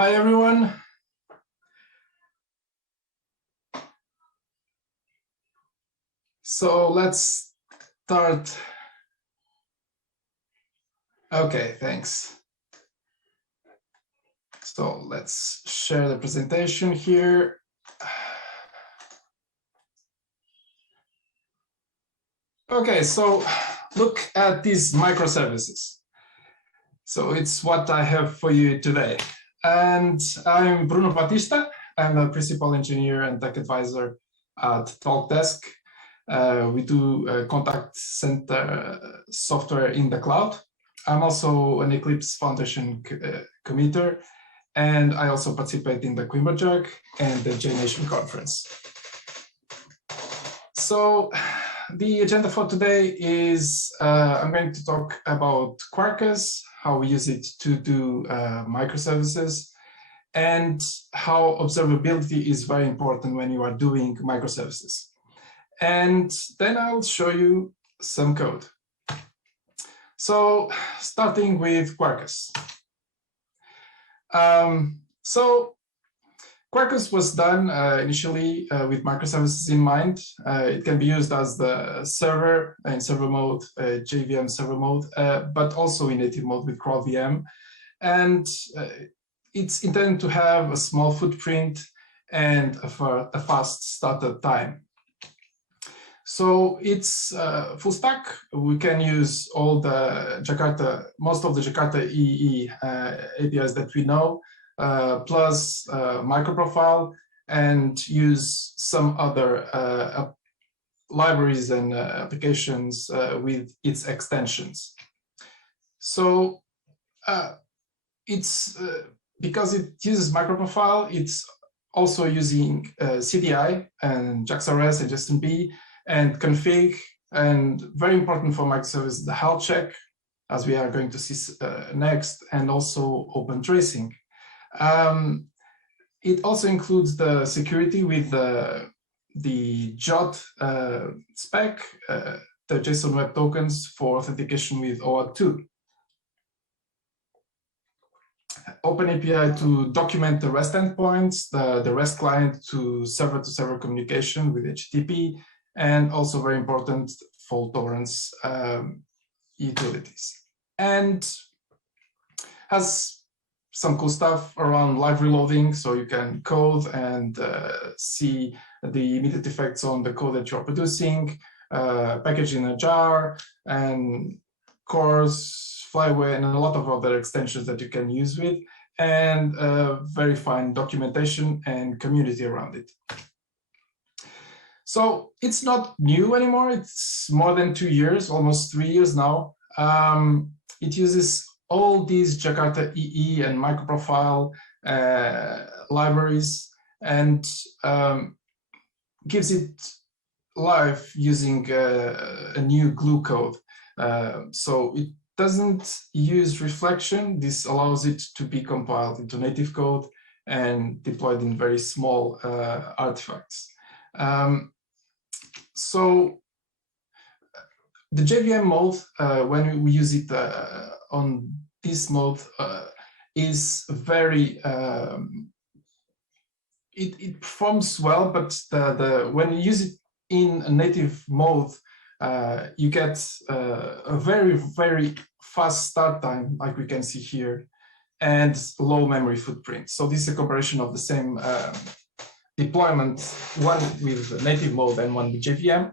Hi, everyone. So let's start. Okay, thanks. So let's share the presentation here. Okay, so look at these microservices. So it's what I have for you today. And I'm Bruno Batista. I'm a principal engineer and tech advisor at Talkdesk. We do contact center software in the cloud. I'm also an Eclipse Foundation committer, and I also participate in the Quimberjug and the JNation conference. So the agenda for today is I'm going to talk about Quarkus, how we use it to do microservices, and how observability is very important when you are doing microservices. And then I'll show you some code. So starting with Quarkus. So Quarkus was done initially with microservices in mind. It can be used as the server in server mode, JVM server mode, but also in native mode with crawl VM. And it's intended to have a small footprint and a fast startup time. So it's full stack. We can use all the most of the Jakarta EE APIs that we know, plus Microfile, and use some other libraries and applications with its extensions. So it's because it uses Microfile, it's also using CDI and JakartaOne and JSONB and config, and very important for microservices, the health check, as we are going to see next, and also open tracing. It also includes the security with the JOT spec, the JSON Web Tokens for authentication with OAuth 2. Open API to document the REST endpoints, the REST client to server communication with HTTP, and also very important, fault tolerance utilities. And has some cool stuff around live reloading, so you can code and see the immediate effects on the code that you're producing, package in a jar, and cores, flyway, and a lot of other extensions that you can use with, and very fine documentation and community around it. So it's not new anymore. It's more than 2 years, almost 3 years now. It uses all these Jakarta EE and Microprofile libraries, and gives it life using a new glue code. So it doesn't use reflection. This allows it to be compiled into native code and deployed in very small artifacts. So the JVM mode, when we use it on this mode, is very, it performs well, but when you use it in a native mode, you get a very fast start time, like we can see here, and low memory footprint. So this is a comparison of the same deployment, one with native mode and one with JVM.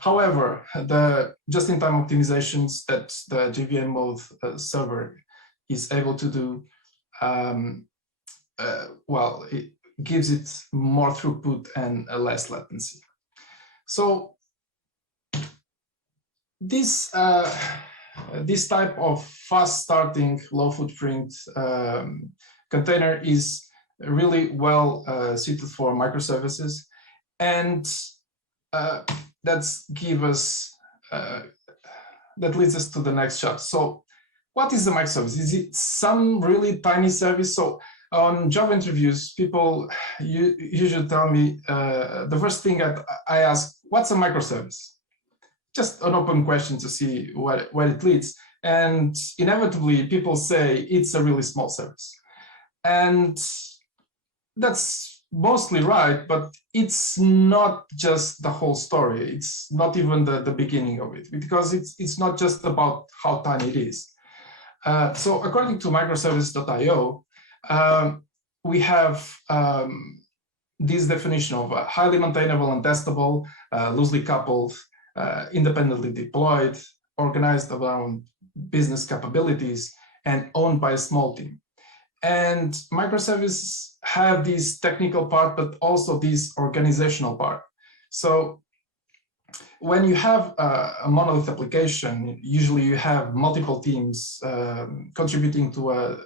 However, the just-in-time optimizations that the JVM mode server is able to do, well, it gives it more throughput and less latency. So this type of fast-starting, low-footprint container is really well suited for microservices, and that leads us to the next chart. So what is the microservice? Is it some really tiny service? So on job interviews, people usually tell me, the first thing I ask, what's a microservice? Just an open question to see where it leads. And inevitably, people say it's a really small service. And that's mostly right, but it's not just the whole story. It's not even the beginning of it, because it's not just about how tiny it is. So according to microservice.io, we have this definition of highly maintainable and testable, loosely coupled, independently deployed, organized around business capabilities, and owned by a small team. And microservices have this technical part, but also this organizational part. So when you have a monolith application, usually you have multiple teams contributing to a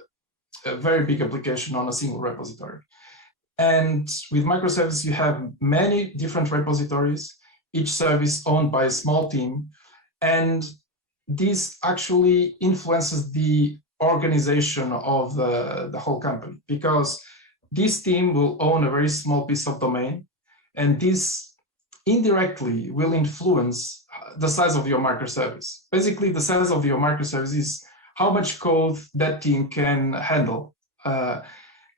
very big application on a single repository. And with microservices, you have many different repositories, each service owned by a small team. And this actually influences the organization of the whole company, because this team will own a very small piece of domain, and this indirectly will influence the size of your microservice. Basically, the size of your microservice is how much code that team can handle.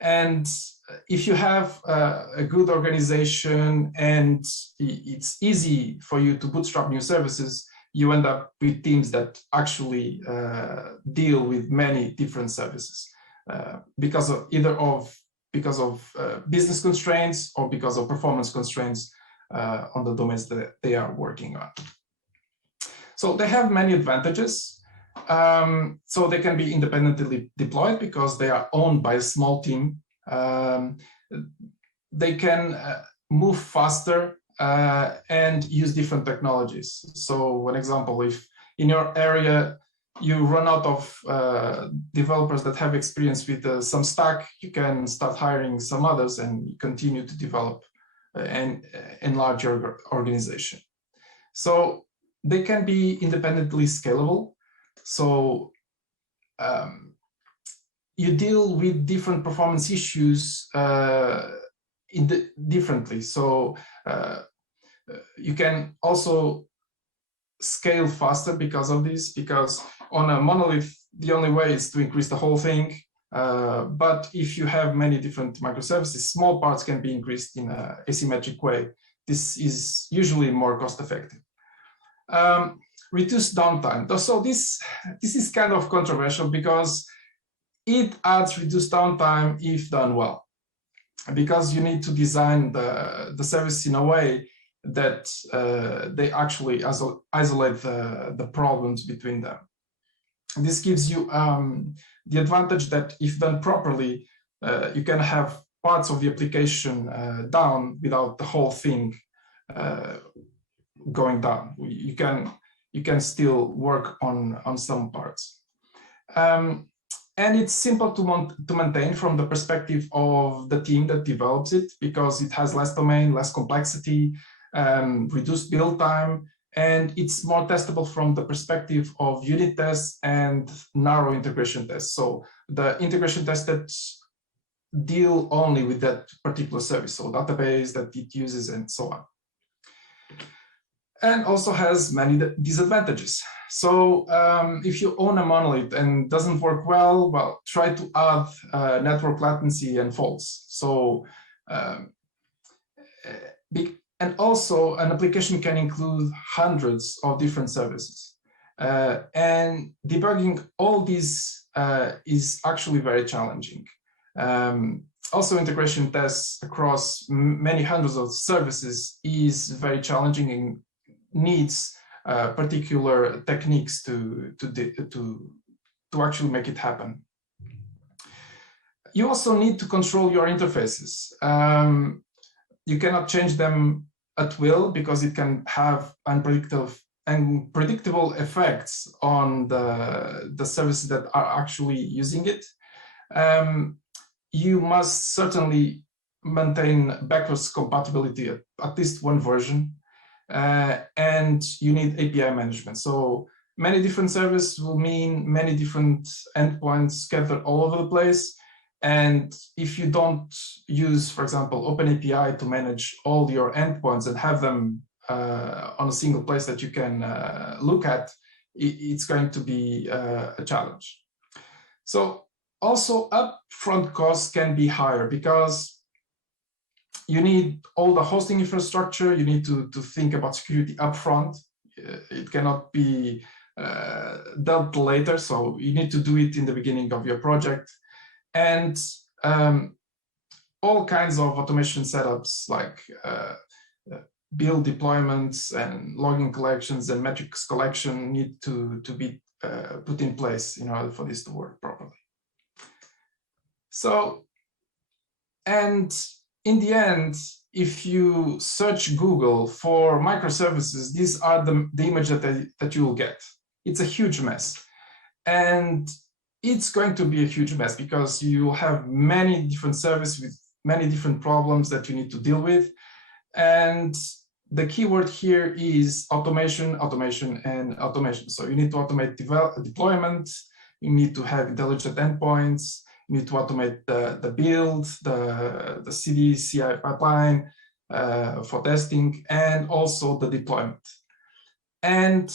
And if you have a good organization and it's easy for you to bootstrap new services, you end up with teams that actually deal with many different services because of business constraints or because of performance constraints on the domains that they are working on. So they have many advantages. So they can be independently deployed because they are owned by a small team. They can move faster and use different technologies. So one example, if in your area you run out of developers that have experience with some stack, you can start hiring some others and continue to develop and enlarge your organization. So they can be independently scalable. So you deal with different performance issues differently. So you can also scale faster because of this, because on a monolith, the only way is to increase the whole thing. But if you have many different microservices, small parts can be increased in an asymmetric way. This is usually more cost effective. Reduce downtime. So this is kind of controversial because it adds reduced downtime if done well, because you need to design the service in a way that they actually isolate the problems between them. This gives you the advantage that if done properly, you can have parts of the application down without the whole thing going down. You can still work on some parts. And it's simple to maintain from the perspective of the team that develops it, because it has less domain, less complexity, reduced build time, and it's more testable from the perspective of unit tests and narrow integration tests. So the integration tests that deal only with that particular service, so database that it uses and so on. And also has many disadvantages. So if you own a monolith and doesn't work well, try to add network latency and faults. So, and also an application can include hundreds of different services. And debugging all these is actually very challenging. Also, integration tests across many hundreds of services is very challenging and needs particular techniques to actually make it happen. You also need to control your interfaces. You cannot change them at will because it can have unpredictable effects on the services that are actually using it. You must certainly maintain backwards compatibility at least one version. And you need API management. So many different services will mean many different endpoints scattered all over the place. And if you don't use, for example, OpenAPI to manage all your endpoints and have them on a single place that you can look at, it's going to be a challenge. So Also, upfront costs can be higher because you need all the hosting infrastructure. You need to think about security upfront. It cannot be dealt later, so you need to do it in the beginning of your project. And all kinds of automation setups like build deployments and logging collections and metrics collection need to be put in place in order for this to work properly. So, and in the end, if you search Google for microservices, these are the image that you will get. It's a huge mess. And it's going to be a huge mess because you have many different services with many different problems that you need to deal with. And the keyword here is automation, automation, and automation. So you need to automate deployment. You need to have intelligent endpoints. You need to automate the build, the CD/CI pipeline for testing, and also the deployment. And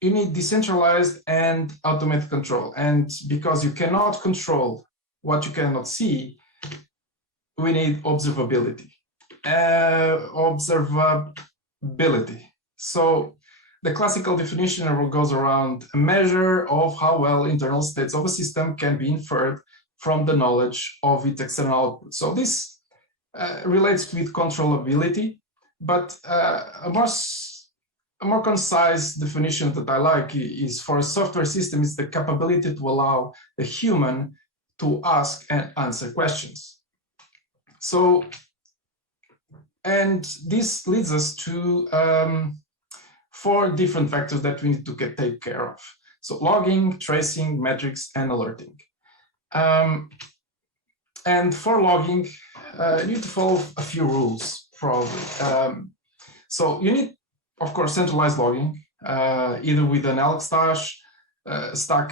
you need decentralized and automated control. And because you cannot control what you cannot see, we need observability. So the classical definition goes around a measure of how well internal states of a system can be inferred from the knowledge of its external output. So this relates with controllability, but a more concise definition that I like is for a software system is the capability to allow the human to ask and answer questions. So, and this leads us to 4 different factors that we need to take care of. So logging, tracing, metrics, and alerting. And for logging, you need to follow a few rules, probably. So you need, of course, centralized logging, either with an Elk stack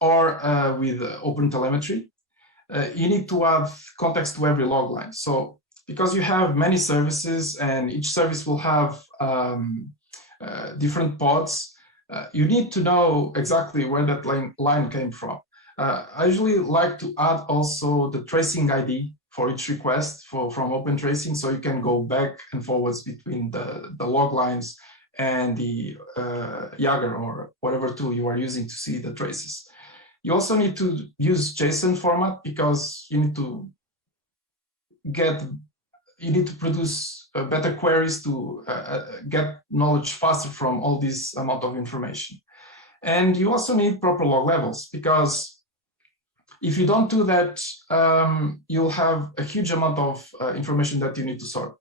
or with OpenTelemetry. You need to have context to every log line. So because you have many services and each service will have different pods, you need to know exactly where that line came from. I usually like to add also the tracing ID for each request from OpenTracing, so you can go back and forwards between the log lines and the Jaeger or whatever tool you are using to see the traces. You also need to use JSON format because you need to produce better queries to get knowledge faster from all this amount of information. And you also need proper log levels because if you don't do that, you'll have a huge amount of information that you need to sort.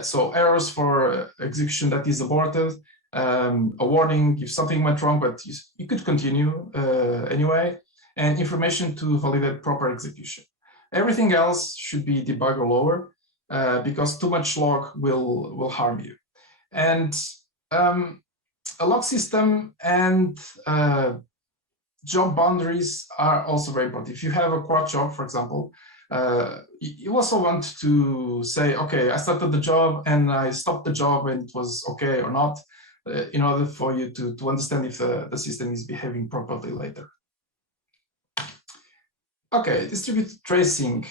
So errors for execution that is aborted, a warning if something went wrong, but you could continue anyway, and information to validate proper execution. Everything else should be debug or lower because too much log will harm you. And a log system and job boundaries are also very important. If you have a quad job, for example, you also want to say, okay, I started the job and I stopped the job and it was okay or not, in order for you to understand if the system is behaving properly later. Okay, distributed tracing.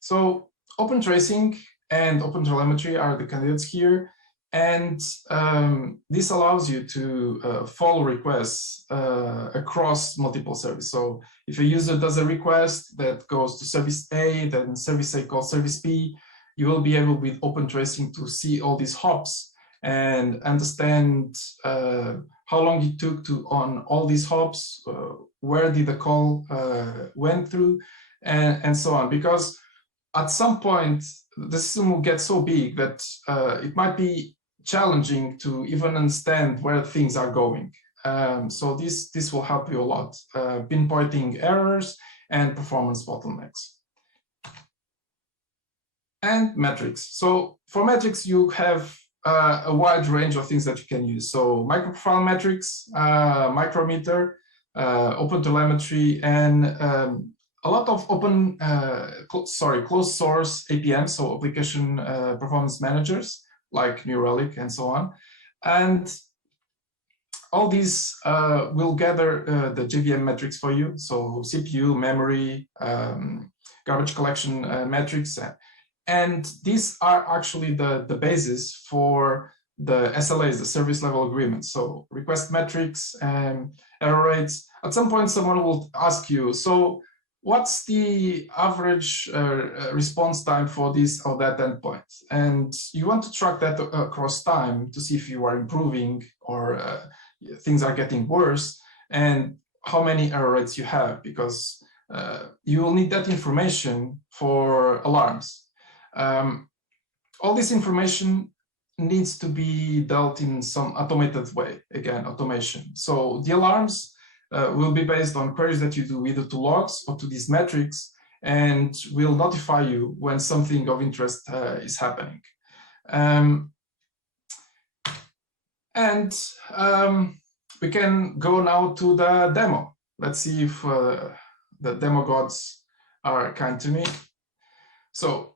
So OpenTracing and OpenTelemetry are the candidates here. And this allows you to follow requests across multiple services. So if a user does a request that goes to service A, then service A calls service B, you will be able with OpenTracing to see all these hops and understand how long it took on all these hops, where did the call went through, and so on. Because at some point, the system will get so big that it might be challenging to even understand where things are going. So this will help you a lot, pinpointing errors and performance bottlenecks. And metrics. So for metrics, you have a wide range of things that you can use. So Microfile Metrics, Micrometer, OpenTelemetry, and a lot of closed source APMs, so application performance managers like New Relic and so on. And all these will gather the JVM metrics for you. So CPU, memory, garbage collection metrics. And these are actually the basis for the SLAs, the service level agreements. So request metrics and error rates. At some point, someone will ask you, so what's the average response time for this or that endpoint? And you want to track that across time to see if you are improving or things are getting worse and how many error rates you have, because you will need that information for alarms. All this information needs to be dealt in some automated way, again, automation. So the alarms will be based on queries that you do either to logs or to these metrics, and will notify you when something of interest is happening. We can go now to the demo. Let's see if the demo gods are kind to me. So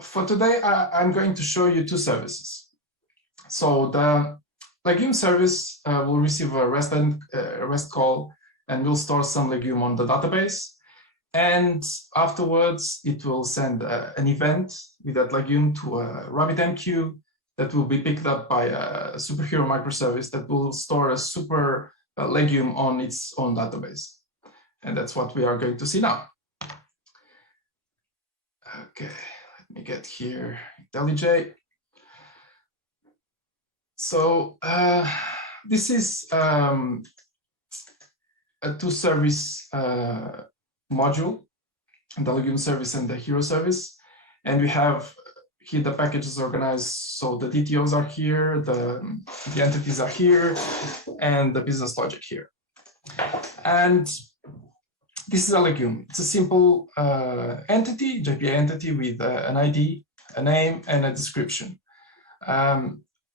for today, I'm going to show you two services. So the legume service will receive a REST call and will store some legume on the database. And afterwards, it will send an event with that legume to a RabbitMQ that will be picked up by a superhero microservice that will store a super legume on its own database. And that's what we are going to see now. Okay, let me get here IntelliJ. So this is a two-service module, the legume service and the hero service. And we have here the packages organized. So the DTOs are here, the entities are here, and the business logic here. And this is a legume. It's a simple entity, JPA entity with an ID, a name, and a description.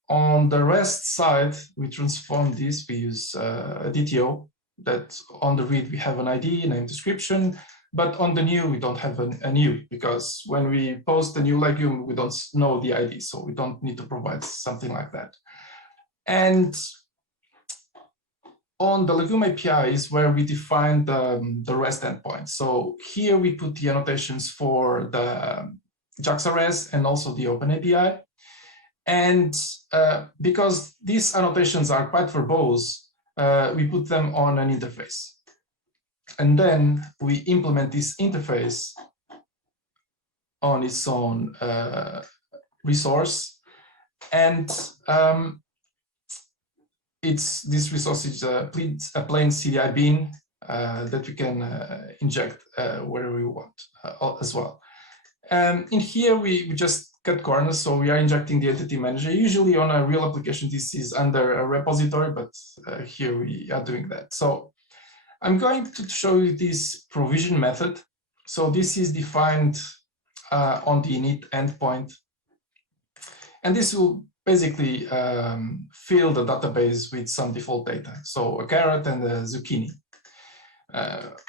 On the REST side, we transform this. We use a DTO that on the read we have an ID, name, description, but on the new we don't have a new, because when we post a new legume, we don't know the ID, so we don't need to provide something like that. And on the legume API is where we define the REST endpoint. So here we put the annotations for the JAX-RS and also the Open API. And because these annotations are quite verbose, we put them on an interface. And then we implement this interface on its own resource. And this resource is a plain CDI bin that we can inject wherever we want as well. In here, we just cut corners, so we are injecting the entity manager. Usually on a real application, this is under a repository, but here we are doing that. So I'm going to show you this provision method. So this is defined on the init endpoint. And this will basically fill the database with some default data. So a carrot and a zucchini.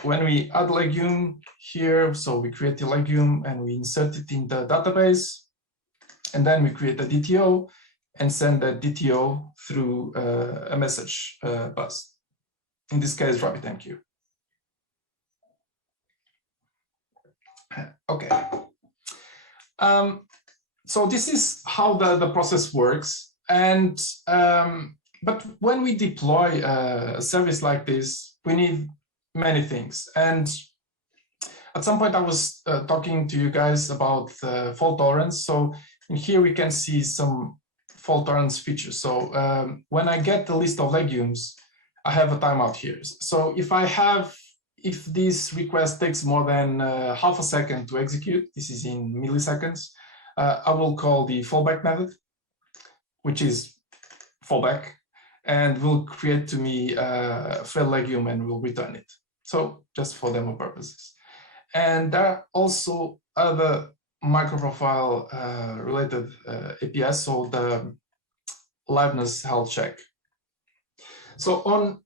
When we add legume here, so we create the legume and we insert it in the database. And then we create a DTO and send that DTO through a message bus. In this case, RabbitMQ. Okay. So this is how the process works. And but when we deploy a service like this, we need many things. And at some point, I was talking to you guys about fault tolerance. So in here, we can see some fault tolerance features. So when I get the list of legumes, I have a timeout here. So if this request takes more than half a second to execute, this is in milliseconds, I will call the fallback method, which is fallback, and will create to me a failed legume and will return it. So just for demo purposes. And there are also other microprofile related APIs, so the liveness health check. So on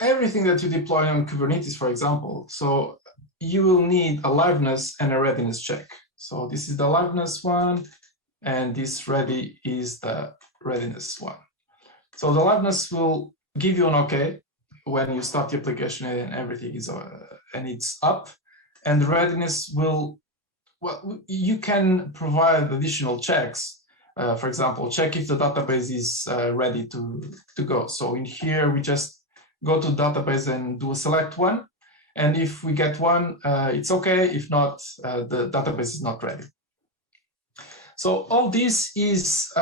everything that you deploy on Kubernetes, for example, so you will need a liveness and a readiness check. So this is the liveness one, and this ready is the readiness one. So the liveness will give you an OK when you start the application and everything is and it's up. And the readiness will, well, you can provide additional checks. For example, check if the database is ready to go. So in here, we just go to database and do a select one. And if we get one, it's okay. If not, the database is not ready. So all this is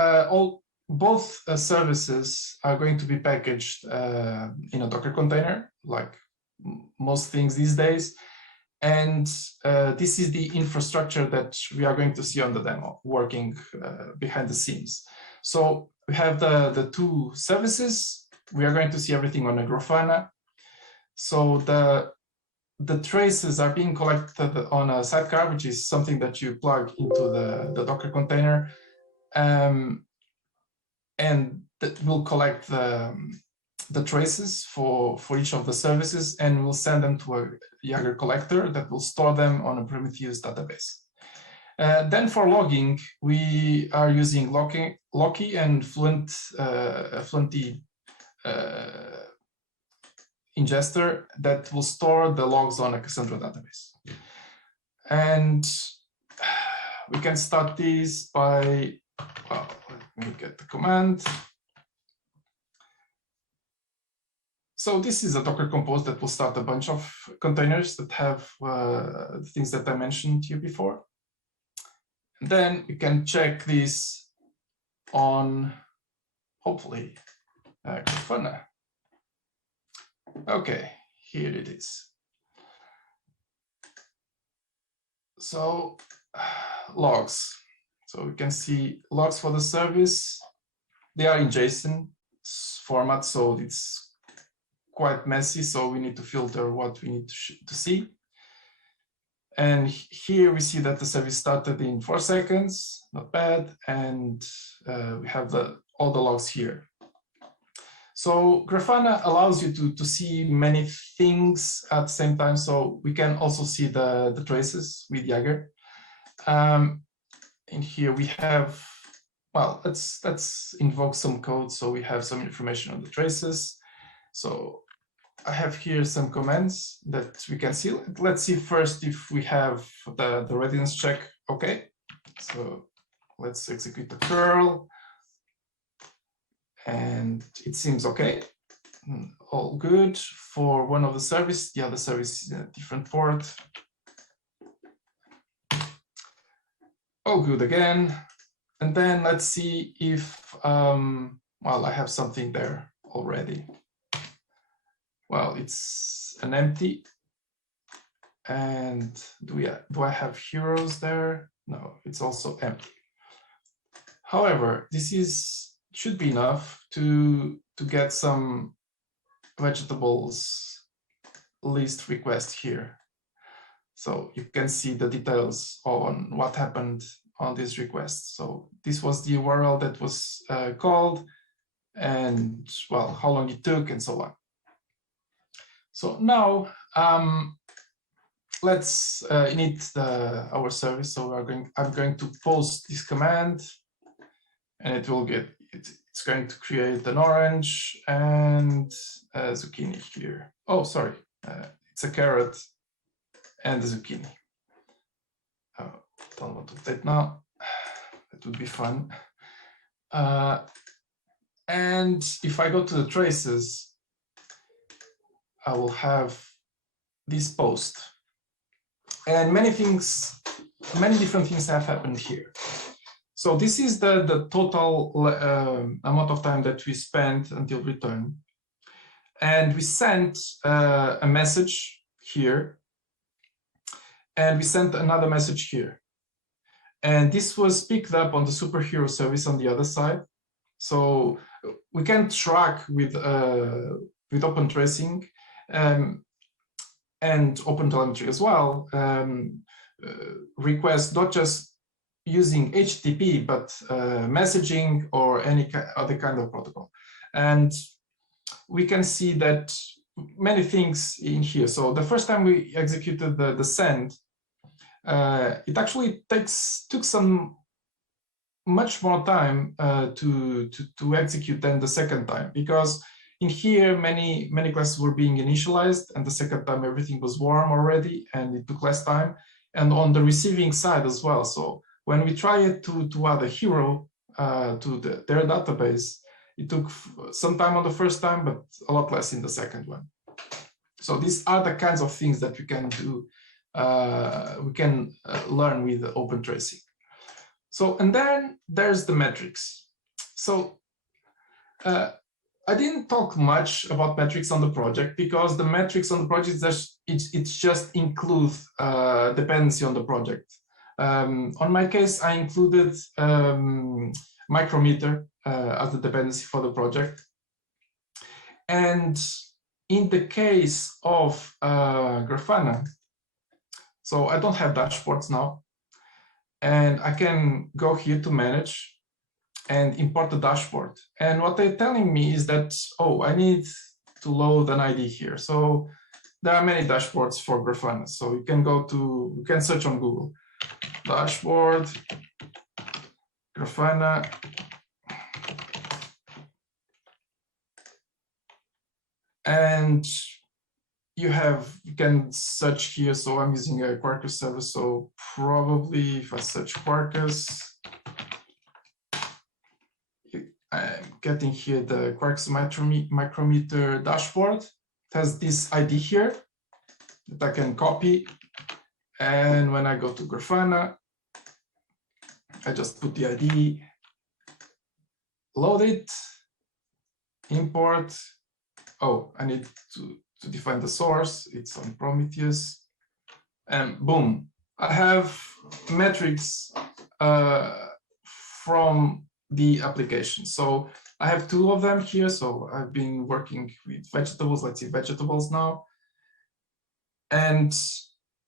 both services are going to be packaged in a Docker container, like most things these days. And this is the infrastructure that we are going to see on the demo, working behind the scenes. So we have the two services. We are going to see everything on a Grafana. So the traces are being collected on a sidecar, which is something that you plug into the Docker container. And that will collect the traces for each of the services, and we'll send them to a Jaeger collector that will store them on a Prometheus database. Then for logging, we are using Loki and Fluentd ingester that will store the logs on a Cassandra database. And we can start this by, well, let me get the command. So this is a Docker Compose that will start a bunch of containers that have the things that I mentioned to you before. And then we can check this on, hopefully, Grafana. Okay, here it is. So logs. So we can see logs for the service. They are in JSON format, so it's quite messy. So we need to filter what we need to see. And here we see that the service started in 4 seconds, not bad. And we have all the logs here. So Grafana allows you to see many things at the same time. So we can also see the traces with Jaeger. In here we have, well, let's invoke some code so we have some information on the traces. So I have here some commands that we can see. Let's see first if we have the readiness check. Okay, so let's execute the curl. And it seems okay, all good for one of the service. The other service is in a different port. All good again. And then let's see if, well, I have something there already. Well, it's an empty. And do I have heroes there? No, it's also empty. However, this should be enough to get some vegetables list request here. So you can see the details on what happened on this request. So this was the URL that was called, and well, how long it took and so on. So now let's init our service. So I'm going to post this command, and it will get it's going to create an orange and a zucchini here. Oh, sorry, it's a carrot and a zucchini. Oh, don't want to update now. That would be fun. And if I go to the traces, I will have this post. And many different things have happened here. So this is the total amount of time that we spent until return. And we sent a message here. And we sent another message here. And this was picked up on the superhero service on the other side. So we can track with open tracing and open telemetry as well, requests not just using HTTP, but messaging or any other kind of protocol. And we can see that many things in here. So the first time we executed the send, it actually took some much more time to execute than the second time, because in here many classes were being initialized, and the second time everything was warm already and it took less time, and on the receiving side as well. So when we tried to add a hero to their database, it took some time on the first time, but a lot less in the second one. So these are the kinds of things that we can do, learn with open tracing. So, and then there's the metrics. So I didn't talk much about metrics on the project, because the metrics on the project, it's just include dependency on the project. On my case, I included micrometer as the dependency for the project. And in the case of Grafana, so I don't have dashboards now, and I can go here to manage and import the dashboard. And what they're telling me is that, oh, I need to load an ID here. So there are many dashboards for Grafana. So you can you can search on Google, dashboard, Grafana. And you can search here. So I'm using a Quarkus service. So probably if I search Quarkus, I'm getting here the Quarkus micrometer dashboard. It has this ID here that I can copy. And when I go to Grafana, I just put the ID, load it, import. Oh, I need to define the source. It's on Prometheus. And boom, I have metrics from the application. So I have two of them here. So I've been working with vegetables. Let's see vegetables now. And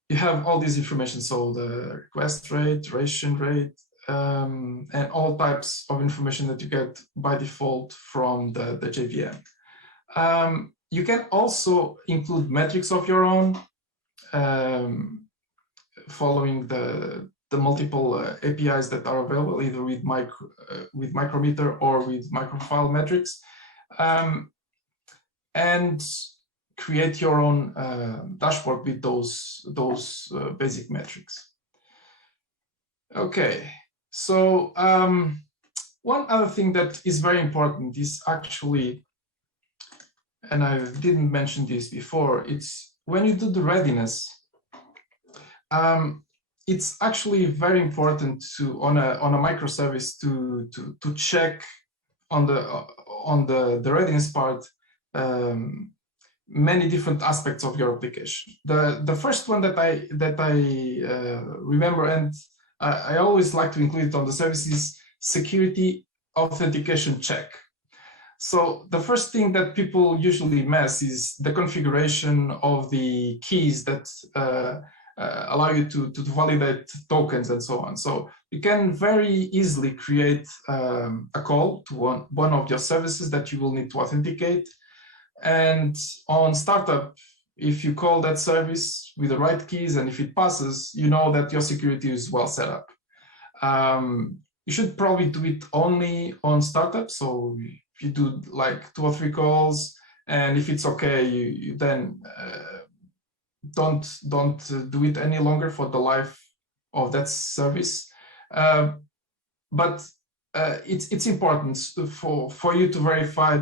you have all this information. So the request rate, ration rate, and all types of information that you get by default from the JVM. You can also include metrics of your own, following the multiple APIs that are available, either with Micrometer or with Microfile Metrics, and create your own dashboard with those basic metrics. Okay, so one other thing that is very important is actually, and I didn't mention this before, it's when you do the readiness, it's actually very important to on a microservice to check on the readiness part many different aspects of your application. The first one that I remember, and I always like to include it on the service, is security authentication check. So the first thing that people usually miss is the configuration of the keys that allow you to validate tokens and so on. So you can very easily create a call to one of your services that you will need to authenticate. And on startup, if you call that service with the right keys and if it passes, you know that your security is well set up. You should probably do it only on startup. So if you do like 2 or 3 calls, and if it's okay, you then don't do it any longer for the life of that service. But it's important for you to verify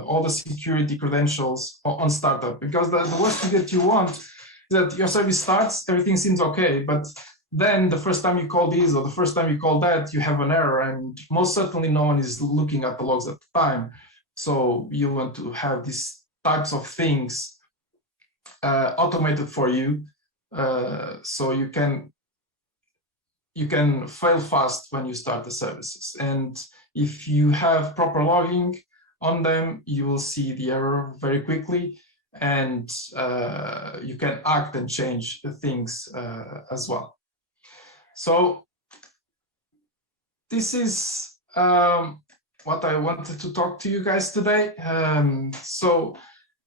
all the security credentials on startup, because the worst thing that you want is that your service starts, everything seems okay, but then the first time you call this or the first time you call that, you have an error, and most certainly no one is looking at the logs at the time. So you want to have these types of things automated for you, so you can fail fast when you start the services. And if you have proper logging on them, you will see the error very quickly, and you can act and change the things as well. So this is what I wanted to talk to you guys today.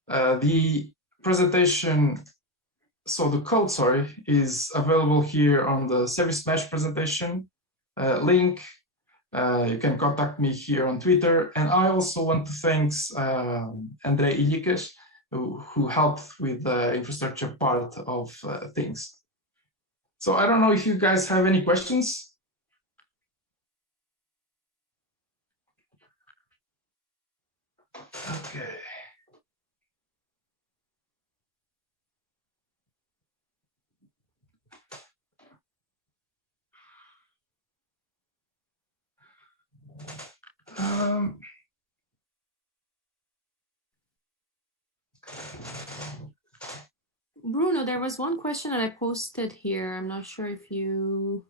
The presentation, so the code, sorry, is available here on the service mesh presentation link. You can contact me here on Twitter. And I also want to thank André Illiques, who helped with the infrastructure part of things. So I don't know if you guys have any questions. Okay. Bruno, there was one question that I posted here. I'm not sure if you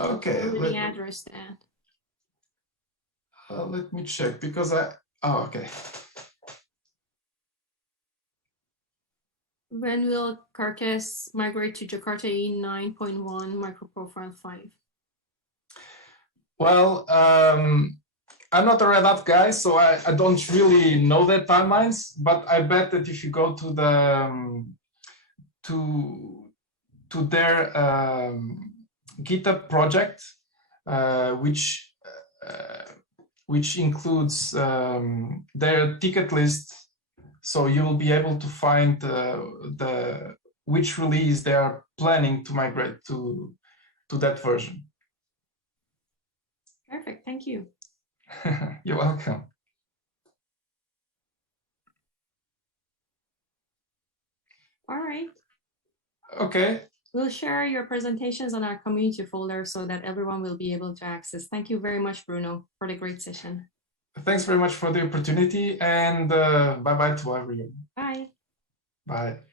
already addressed that. Let me check because okay. When will Carcass migrate to Jakarta EE 9.1 Microprofile 5? Well, I'm not a Red Hat guy, so I don't really know the timelines, but I bet that if you go to the to their GitHub project, which includes their ticket list, so you will be able to find which release they are planning to migrate to that version. Perfect, thank you. You're welcome. All right. Okay. We'll share your presentations on our community folder so that everyone will be able to access. Thank you very much, Bruno, for the great session. Thanks very much for the opportunity, and bye-bye to everyone. Bye. Bye.